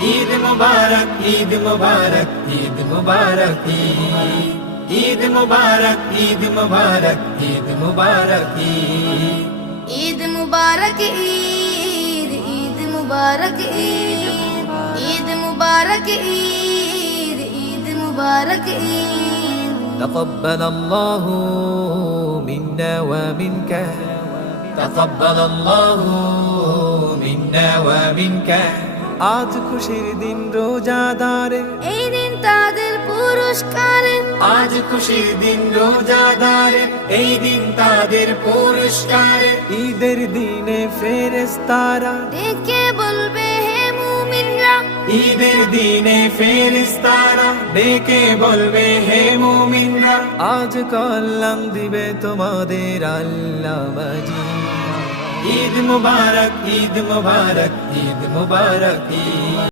ঈদ মুবারক, ঈদ মুবারক, ঈদ মুবারক, ঈদ মুবারক, ঈদ মুবারক, ঈদ মুবারক, ঈদ মুবারক ঈদ, ঈদ মুবারক ঈদ, ঈদ মুবারক ঈদ, ঈদ মুবারক ঈদ। تقبل الله منا ومنك تقبل الله منا ومنك আজ খুশির দিন রোজাদারের, এই দিন তাদের পুরস্কারের, আজ খুশির দিন রোজাদারের, এই দিন তাদের পুরস্কারের। ঈদের দিনে ফেরেশতারা ডেকে বলবে হে মুমিনরা, ঈদের দিনে ফেরেশতারা ডেকে বলবে হে মুমিনরা, আজ কল্যাণ দিবে তোমাদের আল্লাহ মাজিদ। ঈদ মুবারক, ঈদ মুবারক, ঈদ মুবারক,